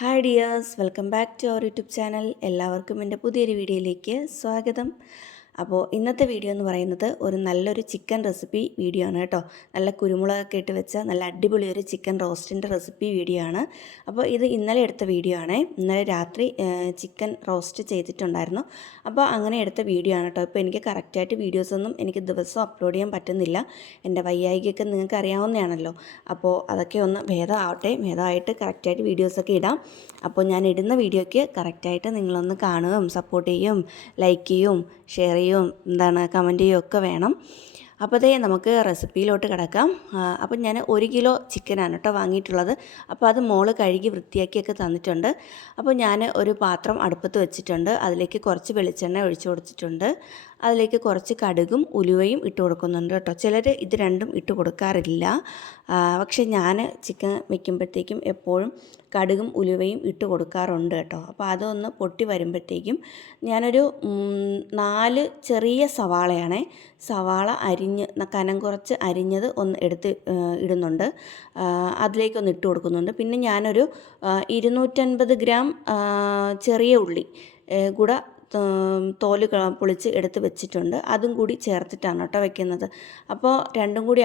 Hi dears, welcome back to our YouTube channel. എല്ലാവർക്കും എൻ്റെ പുതിയൊരു വീഡിയോയിലേക്ക് സ്വാഗതം. അപ്പോൾ ഇന്നത്തെ വീഡിയോ എന്ന് പറയുന്നത് ഒരു നല്ലൊരു ചിക്കൻ റെസിപ്പി വീഡിയോ ആണ് കേട്ടോ. നല്ല കുരുമുളകൊക്കെ ഇട്ട് വെച്ച നല്ല അടിപൊളി ഒരു ചിക്കൻ റോസ്റ്റിൻ്റെ റെസിപ്പി വീഡിയോ ആണ്. അപ്പോൾ ഇത് ഇന്നലെ എടുത്ത വീഡിയോ ആണ്. ഇന്നലെ രാത്രി ചിക്കൻ റോസ്റ്റ് ചെയ്തിട്ടുണ്ടായിരുന്നു. അപ്പോൾ അങ്ങനെ എടുത്ത വീഡിയോ ആണ് കേട്ടോ. ഇപ്പോൾ എനിക്ക് കറക്റ്റായിട്ട് വീഡിയോസൊന്നും എനിക്ക് ദിവസം അപ്ലോഡ് ചെയ്യാൻ പറ്റുന്നില്ല. എൻ്റെ വയ്യായികയൊക്കെ നിങ്ങൾക്ക് അറിയാവുന്നതാണല്ലോ. അപ്പോൾ അതൊക്കെ ഒന്ന് ഭേദമായിട്ട് കറക്റ്റായിട്ട് വീഡിയോസൊക്കെ ഇടാം. അപ്പോൾ ഞാൻ ഇടുന്ന വീഡിയോയ്ക്ക് കറക്റ്റായിട്ട് നിങ്ങളൊന്ന് കാണുകയും സപ്പോർട്ട് ചെയ്യും, ലൈക്ക് ചെയ്യും, ഷെയർ ചെയ്യും, കമൻറ്റ് ചെയ്യുകയും ഒക്കെ വേണം. അപ്പോൾ അതേ നമുക്ക് റെസിപ്പിയിലോട്ട് കിടക്കാം. അപ്പം ഞാൻ 1 കിലോ ചിക്കനാണ് കേട്ടോ വാങ്ങിയിട്ടുള്ളത്. അപ്പോൾ അത് മോള് കഴുകി വൃത്തിയാക്കിയൊക്കെ തന്നിട്ടുണ്ട്. അപ്പോൾ ഞാൻ ഒരു പാത്രം അടുപ്പത്ത് വെച്ചിട്ടുണ്ട്. അതിലേക്ക് കുറച്ച് വെളിച്ചെണ്ണ ഒഴിച്ചു കൊടുത്തിട്ടുണ്ട്. അതിലേക്ക് കുറച്ച് കടുകും ഉലുവയും ഇട്ട് കൊടുക്കുന്നുണ്ട് കേട്ടോ. ചിലർ ഇത് രണ്ടും ഇട്ട് കൊടുക്കാറില്ല. പക്ഷേ ഞാൻ ചിക്കൻ വയ്ക്കുമ്പോഴത്തേക്കും എപ്പോഴും കടുകും ഉലുവയും ഇട്ട് കൊടുക്കാറുണ്ട് കേട്ടോ. അപ്പോൾ അതൊന്ന് പൊട്ടി വരുമ്പോഴത്തേക്കും ഞാനൊരു 4 ചെറിയ സവാള അരിഞ്ഞ് കനം കുറച്ച് അരിഞ്ഞത് ഒന്ന് എടുത്ത് ഇടുന്നുണ്ട്. അതിലേക്കൊന്ന് ഇട്ട് കൊടുക്കുന്നുണ്ട്. പിന്നെ ഞാനൊരു 250 ഗ്രാം ചെറിയ ഉള്ളി കൂടെ തോല് പൊളിച്ച് എടുത്ത് വെച്ചിട്ടുണ്ട്. അതും കൂടി ചേർത്തിട്ടാണ് കേട്ടോ വെക്കുന്നത്. അപ്പോൾ രണ്ടും കൂടി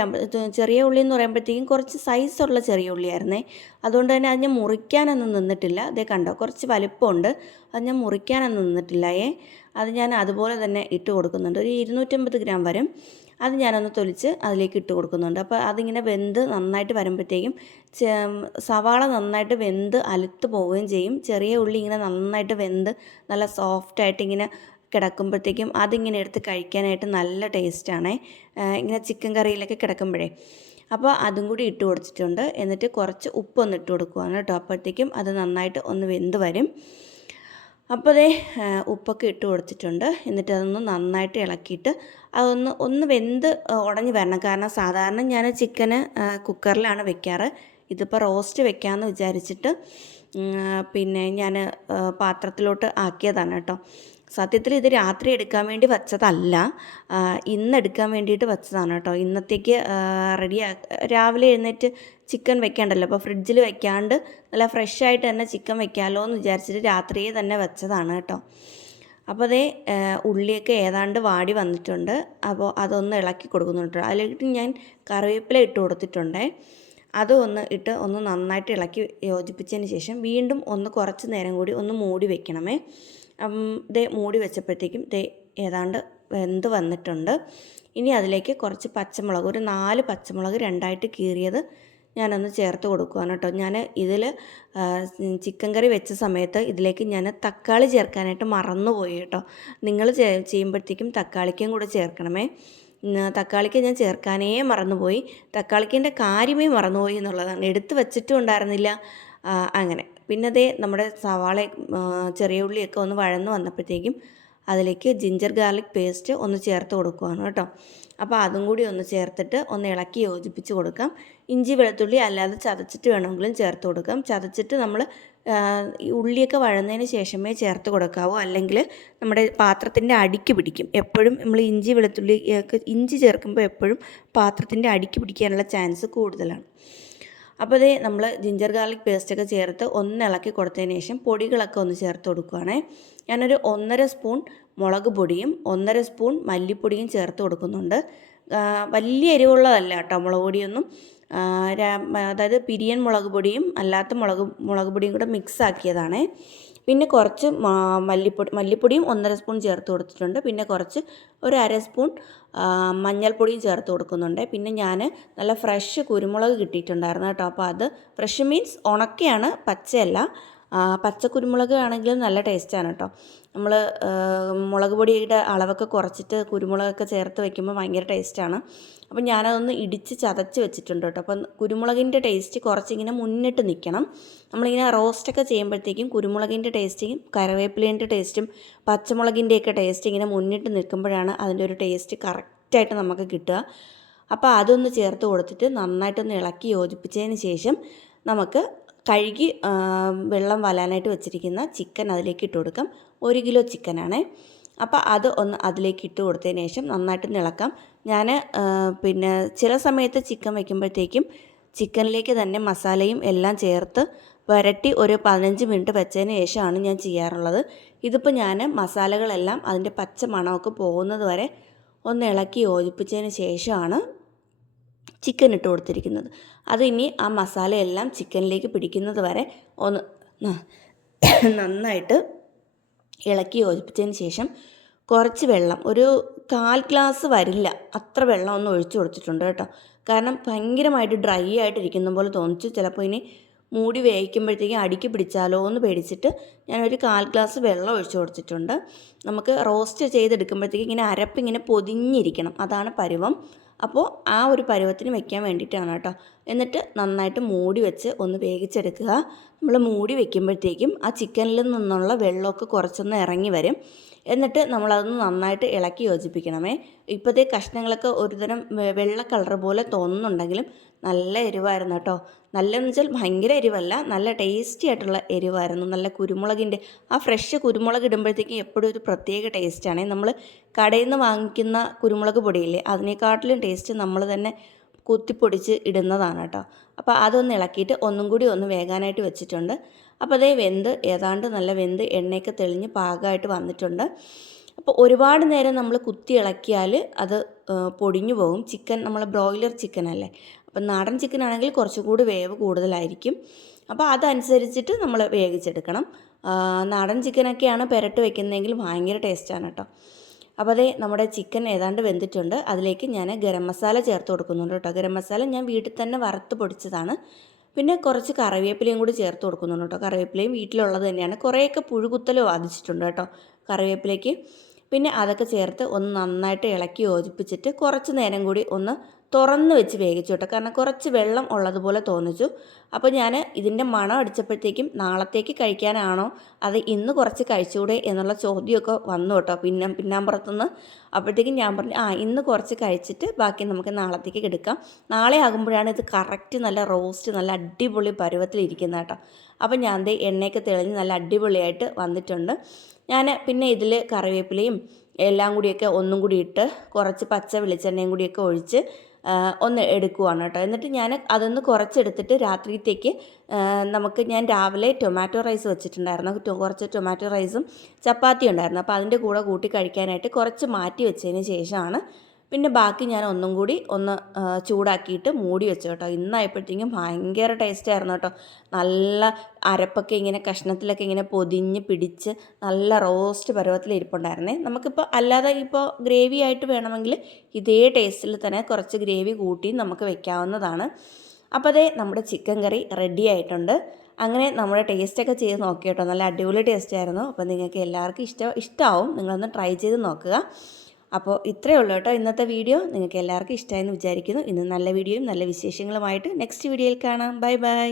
ചെറിയ ഉള്ളി എന്ന് പറയുമ്പോഴത്തേക്കും കുറച്ച് സൈസുള്ള ചെറിയ ഉള്ളിയായിരുന്നേ. അതുകൊണ്ട് തന്നെ അത് ഞാൻ മുറിക്കാനൊന്നും നിന്നിട്ടില്ല. അതേ കണ്ടോ, കുറച്ച് വലിപ്പമുണ്ട്. അത് ഞാൻ മുറിക്കാനൊന്നും നിന്നിട്ടില്ലയേ. അത് ഞാൻ അതുപോലെ തന്നെ ഇട്ട് കൊടുക്കുന്നുണ്ട്. ഒരു 250 ഗ്രാം വരും. അത് ഞാനൊന്ന് തൊലിച്ച് അതിലേക്ക് ഇട്ട് കൊടുക്കുന്നുണ്ട്. അപ്പോൾ അതിങ്ങനെ വെന്ത് നന്നായിട്ട് വരുമ്പോഴത്തേക്കും സവാള നന്നായിട്ട് വെന്ത് അലുത്ത് പോവുകയും ചെയ്യും. ചെറിയ ഉള്ളി ഇങ്ങനെ നന്നായിട്ട് വെന്ത് നല്ല സോഫ്റ്റായിട്ട് ഇങ്ങനെ കിടക്കുമ്പോഴത്തേക്കും അതിങ്ങനെ എടുത്ത് കഴിക്കാനായിട്ട് നല്ല ടേസ്റ്റാണേ. ഇങ്ങനെ ചിക്കൻ കറിയിലൊക്കെ കിടക്കുമ്പോഴേ. അപ്പോൾ അതും കൂടി ഇട്ട് കൊടുത്തിട്ടുണ്ട്. എന്നിട്ട് കുറച്ച് ഉപ്പൊന്ന് ഇട്ട് കൊടുക്കുകയാണ് കേട്ടോ. അപ്പോഴത്തേക്കും അത് നന്നായിട്ട് ഒന്ന് വെന്ത് വരും. അപ്പോൾ ദേ ഉപ്പൊക്കെ ഇട്ട് കൊടുത്തിട്ടുണ്ട്. എന്നിട്ട് അതൊന്ന് നന്നായിട്ട് ഇളക്കിയിട്ട് അതൊന്ന് വെന്ത് ഉടഞ്ഞ് വരണം. കാരണം സാധാരണ ഞാൻ ചിക്കന് കുക്കറിലാണ് വെക്കാറ്. ഇതിപ്പോൾ റോസ്റ്റ് വെക്കാമെന്ന് വിചാരിച്ചിട്ട് പിന്നെ ഞാൻ പാത്രത്തിലോട്ട് ആക്കിയതാണ് കേട്ടോ. സത്യത്തിൽ ഇത് രാത്രി എടുക്കാൻ വേണ്ടി വച്ചതല്ല, ഇന്ന് എടുക്കാൻ വേണ്ടിയിട്ട് വച്ചതാണ് കേട്ടോ. ഇന്നത്തേക്ക് രാവിലെ എഴുന്നേറ്റ് ചിക്കൻ വെക്കണ്ടല്ലോ, അപ്പോൾ ഫ്രിഡ്ജിൽ വെക്കാണ്ട് നല്ല ഫ്രഷായിട്ട് തന്നെ ചിക്കൻ വെക്കാമല്ലോ എന്ന് വിചാരിച്ചിട്ട് രാത്രിയെ തന്നെ വെച്ചതാണ് കേട്ടോ. അപ്പോൾ അതേ ഉള്ളിയൊക്കെ ഏതാണ്ട് വാടി വന്നിട്ടുണ്ട്. അപ്പോൾ അതൊന്ന് ഇളക്കി കൊടുക്കുന്നുണ്ട്. അതിലേക്ക് ഞാൻ കറിവേപ്പില ഇട്ട് കൊടുത്തിട്ടുണ്ടേ. അതും ഒന്ന് നന്നായിട്ട് ഇളക്കി യോജിപ്പിച്ചതിന് ശേഷം വീണ്ടും കുറച്ച് നേരം കൂടി ഒന്ന് മൂടി വെക്കണമേ. മൂടി വെച്ചപ്പോഴത്തേക്കും ഏതാണ്ട് വെന്ത് വന്നിട്ടുണ്ട്. ഇനി അതിലേക്ക് കുറച്ച് പച്ചമുളക്, ഒരു 4 പച്ചമുളക് രണ്ടായിട്ട് കീറിയത് ഞാനൊന്ന് ചേർത്ത് കൊടുക്കുകയാണ് കേട്ടോ. ഞാൻ ഇതിൽ ചിക്കൻ കറി വെച്ച സമയത്ത് ഇതിലേക്ക് ഞാൻ തക്കാളി ചേർക്കാനായിട്ട് മറന്നുപോയി കേട്ടോ. നിങ്ങൾ ചെയ്യുമ്പോഴത്തേക്കും തക്കാളിക്കും കൂടെ ചേർക്കണമേ. തക്കാളിക്ക് ഞാൻ ചേർക്കാനേ മറന്നുപോയി. തക്കാളിക്കിൻ്റെ കാര്യമേ മറന്നുപോയി എന്നുള്ളതാണ്. എടുത്ത് വെച്ചിട്ടും ഉണ്ടായിരുന്നില്ല. അങ്ങനെ പിന്നെ നമ്മുടെ സവാള ചെറിയ ഉള്ളിയൊക്കെ ഒന്ന് വഴന്ന് വന്നപ്പോഴത്തേക്കും അതിലേക്ക് ജിഞ്ചർ ഗാർലിക് പേസ്റ്റ് ഒന്ന് ചേർത്ത് കൊടുക്കുകയാണ് കേട്ടോ. അപ്പോൾ അതും കൂടി ഒന്ന് ചേർത്തിട്ട് ഒന്ന് ഇളക്കി യോജിപ്പിച്ച് കൊടുക്കാം. ഇഞ്ചി വെളുത്തുള്ളി അല്ലാതെ ചതച്ചിട്ട് വേണമെങ്കിലും ചേർത്ത് കൊടുക്കാം. ചതച്ചിട്ട് നമ്മൾ ഉള്ളിയൊക്കെ വഴന്നതിന് ശേഷമേ ചേർത്ത് കൊടുക്കാവൂ, അല്ലെങ്കിൽ നമ്മുടെ പാത്രത്തിൻ്റെ അടിക്ക് പിടിക്കും. എപ്പോഴും നമ്മൾ ഇഞ്ചി ചേർക്കുമ്പോൾ എപ്പോഴും പാത്രത്തിൻ്റെ അടിക്ക് പിടിക്കാനുള്ള ചാൻസ് കൂടുതലാണ്. അപ്പോൾ നമ്മൾ ജിഞ്ചർ ഗാർലിക് പേസ്റ്റൊക്കെ ചേർത്ത് ഒന്ന് ഇളക്കി കൊടുത്തതിന് ശേഷം പൊടികളൊക്കെ ഒന്ന് ചേർത്ത് കൊടുക്കുകയാണേ. ഞാനൊരു 1.5 സ്പൂൺ മുളക് പൊടിയും 1.5 സ്പൂൺ മല്ലിപ്പൊടിയും ചേർത്ത് കൊടുക്കുന്നുണ്ട്. വലിയ എരിവുള്ളതല്ല കേട്ടോ മുളക് പൊടിയൊന്നും. അതായത് പിരിയൻ മുളക് പൊടിയും അല്ലാത്ത മുളക് പൊടിയും കൂടെ മിക്സ് ആക്കിയതാണേ. പിന്നെ കുറച്ച് മല്ലിപ്പൊടിയും 1.5 സ്പൂൺ ചേർത്ത് കൊടുത്തിട്ടുണ്ട്. പിന്നെ ഒരു 1/2 സ്പൂൺ മഞ്ഞൾപ്പൊടിയും ചേർത്ത് കൊടുക്കുന്നുണ്ട്. പിന്നെ ഞാൻ നല്ല ഫ്രഷ് കുരുമുളക് കിട്ടിയിട്ടുണ്ടായിരുന്നു കേട്ടോ. അപ്പോൾ അത് ഫ്രഷ് മീൻസ് ഉണക്കയാണ്, പച്ചയല്ല. പച്ച കുരുമുളക് ആണെങ്കിലും നല്ല ടേസ്റ്റാണ് കേട്ടോ. നമ്മൾ മുളക് പൊടിയുടെ അളവൊക്കെ കുറച്ചിട്ട് കുരുമുളകൊക്കെ ചേർത്ത് വയ്ക്കുമ്പോൾ ഭയങ്കര ടേസ്റ്റാണ്. അപ്പം ഞാനതൊന്ന് ഇടിച്ച് ചതച്ച് വെച്ചിട്ടുണ്ട് കേട്ടോ. അപ്പം കുരുമുളകിൻ്റെ ടേസ്റ്റ് കുറച്ചിങ്ങനെ മുന്നിട്ട് നിൽക്കണം. നമ്മളിങ്ങനെ റോസ്റ്റൊക്കെ ചെയ്യുമ്പോഴത്തേക്കും കുരുമുളകിൻ്റെ ടേസ്റ്റും കറിവേപ്പിലേൻ്റെ ടേസ്റ്റും പച്ചമുളകിൻ്റെയൊക്കെ ടേസ്റ്റ് ഇങ്ങനെ മുന്നിട്ട് നിൽക്കുമ്പോഴാണ് അതിൻ്റെ ഒരു ടേസ്റ്റ് കറക്റ്റായിട്ട് നമുക്ക് കിട്ടുക. അപ്പോൾ അതൊന്ന് ചേർത്ത് കൊടുത്തിട്ട് നന്നായിട്ടൊന്ന് ഇളക്കി യോജിപ്പിച്ചതിന് ശേഷം നമുക്ക് കഴുകി വെള്ളം വലാനായിട്ട് വെച്ചിരിക്കുന്ന ചിക്കൻ അതിലേക്ക് ഇട്ട് കൊടുക്കാം. 1 കിലോ ചിക്കനാണേ. അപ്പോൾ അത് അതിലേക്ക് ഇട്ട് കൊടുത്തതിന് ശേഷം നന്നായിട്ട് ഇളക്കാം. ഞാൻ ചില സമയത്ത് ചിക്കൻ വയ്ക്കുമ്പോഴത്തേക്കും ചിക്കനിലേക്ക് തന്നെ മസാലയും എല്ലാം ചേർത്ത് പുരട്ടി ഒരു 15 മിനിറ്റ് വെച്ചതിന് ശേഷമാണ് ഞാൻ ചെയ്യാറുള്ളത്. ഇതിപ്പോൾ ഞാൻ മസാലകളെല്ലാം അതിൻ്റെ പച്ച മണമൊക്കെ പോകുന്നത് വരെ ഒന്ന് ഇളക്കി യോജിപ്പിച്ചതിന് ശേഷമാണ് ചിക്കൻ ഇട്ട് കൊടുത്തിരിക്കുന്നത്. അത് ഇനി ആ മസാലയെല്ലാം ചിക്കനിലേക്ക് പിടിക്കുന്നത് വരെ ഒന്ന് നന്നായിട്ട് ഇളക്കി യോജിപ്പിച്ചതിന് ശേഷം കുറച്ച് വെള്ളം, ഒരു 1/4 ഗ്ലാസ് വരില്ല അത്ര വെള്ളം ഒന്ന് ഒഴിച്ചു കൊടുത്തിട്ടുണ്ട് കേട്ടോ. കാരണം ഭയങ്കരമായിട്ട് ഡ്രൈ ആയിട്ടിരിക്കുന്ന പോലെ തോന്നിച്ചു. ചിലപ്പോൾ ഇനി മൂടി വേവിക്കുമ്പോഴത്തേക്കും അടിക്ക് പിടിച്ചാലോ എന്ന് പേടിച്ചിട്ട് ഞാനൊരു 1/4 ഗ്ലാസ് വെള്ളം ഒഴിച്ചു കൊടുത്തിട്ടുണ്ട്. നമുക്ക് റോസ്റ്റ് ചെയ്തെടുക്കുമ്പോഴത്തേക്കും ഇങ്ങനെ അരപ്പിങ്ങനെ പൊതിഞ്ഞിരിക്കണം, അതാണ് പരുവം. അപ്പോൾ ആ ഒരു പരുവത്തിന് വെക്കാൻ വേണ്ടിയിട്ടാണ് കേട്ടോ. എന്നിട്ട് നന്നായിട്ട് മൂടി വെച്ച് ഒന്ന് വേവിച്ചെടുക്കുക. നമ്മൾ മൂടി വെക്കുമ്പോഴത്തേക്കും ആ ചിക്കനിൽ നിന്നുള്ള വെള്ളമൊക്കെ കുറച്ചൊന്ന് ഇറങ്ങി വരും. എന്നിട്ട് നമ്മളതൊന്ന് നന്നായിട്ട് ഇളക്കി യോജിപ്പിക്കണമേ. ഇപ്പോഴത്തെ കഷ്ണങ്ങളൊക്കെ ഒരുതരം വെള്ള കളർ പോലെ തോന്നുന്നുണ്ടെങ്കിലും നല്ല എരിവായിരുന്നു കേട്ടോ. നല്ലതെന്ന് വെച്ചാൽ ഭയങ്കര എരിവല്ല, നല്ല ടേസ്റ്റി ആയിട്ടുള്ള എരിവായിരുന്നു. നല്ല കുരുമുളകിൻ്റെ ആ ഫ്രഷ് കുരുമുളക് ഇടുമ്പോഴത്തേക്കും എപ്പോഴും ഒരു പ്രത്യേക ടേസ്റ്റാണ്. നമ്മൾ കടയിൽ നിന്ന് വാങ്ങിക്കുന്ന കുരുമുളക് പൊടിയില്ലേ, അതിനേക്കാട്ടിലും ടേസ്റ്റ് നമ്മൾ തന്നെ കുത്തിപ്പൊടിച്ച് ഇടുന്നതാണ് കേട്ടോ. അപ്പോൾ അതൊന്ന് ഇളക്കിയിട്ട് ഒന്നും കൂടി ഒന്ന് വേകാനായിട്ട് വെച്ചിട്ടുണ്ട്. അപ്പോൾ അതേ ഏതാണ്ട് നല്ല വെന്ത് എണ്ണയൊക്കെ തെളിഞ്ഞ് പാകമായിട്ട് വന്നിട്ടുണ്ട്. അപ്പോൾ ഒരുപാട് നേരം നമ്മൾ കുത്തി ഇളക്കിയാൽ അത് പൊടിഞ്ഞു പോകും. ചിക്കൻ നമ്മൾ ബ്രോയിലർ ചിക്കൻ അല്ലേ, അപ്പം നാടൻ ചിക്കൻ ആണെങ്കിൽ കുറച്ചുകൂടി വേവ് കൂടുതലായിരിക്കും. അപ്പോൾ അതനുസരിച്ചിട്ട് നമ്മൾ വേവിച്ചെടുക്കണം. നാടൻ ചിക്കനൊക്കെയാണ് പുരട്ട് വെക്കുന്നതെങ്കിൽ ഭയങ്കര ടേസ്റ്റാണ് കേട്ടോ. അപ്പോൾ അതേ നമ്മുടെ ചിക്കൻ ഏതാണ്ട് വെന്തിട്ടുണ്ട്. അതിലേക്ക് ഞാൻ ഗരം മസാല ചേർത്ത് കൊടുക്കുന്നുണ്ട് കേട്ടോ. ഗരം മസാല ഞാൻ വീട്ടിൽ തന്നെ വറുത്ത് പൊടിച്ചതാണ്. പിന്നെ കുറച്ച് കറിവേപ്പിലയും കൂടി ചേർത്ത് കൊടുക്കുന്നുണ്ട് കേട്ടോ. കറിവേപ്പിലയും വീട്ടിലുള്ളത് തന്നെയാണ്. കുറേയൊക്കെ പുഴുകുത്തൽ ബാധിച്ചിട്ടുണ്ട് കേട്ടോ കറിവേപ്പിലേക്ക്. പിന്നെ അതൊക്കെ ചേർത്ത് ഒന്ന് നന്നായിട്ട് ഇളക്കി യോജിപ്പിച്ചിട്ട് കുറച്ച് നേരം കൂടി ഒന്ന് തുറന്ന് വെച്ച് വേവിച്ചു കേട്ടോ. കാരണം കുറച്ച് വെള്ളം ഉള്ളതുപോലെ തോന്നിച്ചു. അപ്പോൾ ഞാൻ ഇതിൻ്റെ മണം അടിച്ചപ്പോഴത്തേക്കും നാളത്തേക്ക് കഴിക്കാനാണോ അത് ഇന്ന് കുറച്ച് കഴിച്ചുകൂടെ എന്നുള്ള ചോദ്യമൊക്കെ വന്നു കേട്ടോ പിന്നാമ്പുറത്തുനിന്ന്. അപ്പോഴത്തേക്കും ഞാൻ പറഞ്ഞു ഇന്ന് കുറച്ച് കഴിച്ചിട്ട് ബാക്കി നമുക്ക് നാളത്തേക്ക് എടുക്കാം. നാളെ ആകുമ്പോഴാണ് ഇത് കറക്റ്റ് നല്ല റോസ്റ്റ് നല്ല അടിപൊളി പരുവത്തിലിരിക്കുന്നത് കേട്ടോ. അപ്പോൾ ഞാൻ എണ്ണയൊക്കെ തെളിഞ്ഞ് നല്ല അടിപൊളിയായിട്ട് വന്നിട്ടുണ്ട്. ഞാൻ പിന്നെ ഇതിൽ കറിവേപ്പിലയും എല്ലാം കൂടിയൊക്കെ ഒന്നും കൂടി ഇട്ട് കുറച്ച് പച്ച വെളിച്ചെണ്ണയും കൂടിയൊക്കെ ഒഴിച്ച് ഒന്ന് എടുക്കുവാണ് കേട്ടോ. എന്നിട്ട് ഞാൻ അതൊന്ന് കുറച്ചെടുത്തിട്ട് രാത്രിത്തേക്ക് ഞാൻ രാവിലെ ടൊമാറ്റോ റൈസ് വെച്ചിട്ടുണ്ടായിരുന്നു. കുറച്ച് ടൊമാറ്റോ റൈസും ചപ്പാത്തി ഉണ്ടായിരുന്നു. അപ്പോൾ അതിൻ്റെ കൂടെ കൂട്ടി കഴിക്കാനായിട്ട് കുറച്ച് മാറ്റി വെച്ചതിന് ശേഷമാണ് പിന്നെ ബാക്കി ഞാൻ ഒന്നും കൂടി ഒന്ന് ചൂടാക്കിയിട്ട് മൂടി വെച്ചു കേട്ടോ. ഇന്നായപ്പോഴത്തേക്കും ഭയങ്കര ടേസ്റ്റായിരുന്നു കേട്ടോ. നല്ല അരപ്പൊക്കെ ഇങ്ങനെ കഷ്ണത്തിലൊക്കെ ഇങ്ങനെ പൊതിഞ്ഞ് പിടിച്ച് നല്ല റോസ്റ്റ് പരുവത്തിൽ ഇരിപ്പുണ്ടായിരുന്നേ. നമുക്കിപ്പോൾ അല്ലാതെ ഇപ്പോൾ ഗ്രേവി ആയിട്ട് വേണമെങ്കിൽ ഇതേ ടേസ്റ്റിൽ തന്നെ കുറച്ച് ഗ്രേവി കൂട്ടി നമുക്ക് വെക്കാവുന്നതാണ്. അപ്പോൾ അതേ നമ്മുടെ ചിക്കൻ കറി റെഡി ആയിട്ടുണ്ട്. അങ്ങനെ നമ്മുടെ ടേസ്റ്റൊക്കെ ചെയ്ത് നോക്കി കേട്ടോ. നല്ല അടിപൊളി ടേസ്റ്റായിരുന്നു. അപ്പോൾ നിങ്ങൾക്ക് എല്ലാവർക്കും ഇഷ്ടമാവും. നിങ്ങളൊന്ന് ട്രൈ ചെയ്ത് നോക്കുക. അപ്പോൾ ഇത്രയേ ഉള്ളൂ കേട്ടോ ഇന്നത്തെ വീഡിയോ. നിങ്ങൾക്ക് എല്ലാവർക്കും ഇഷ്ടമായെന്ന് വിചാരിക്കുന്നു. ഇന്ന് നല്ല വീഡിയോയും നല്ല വിശേഷങ്ങളുമായിട്ട് നെക്സ്റ്റ് വീഡിയോയിൽ കാണാം. Bye bye.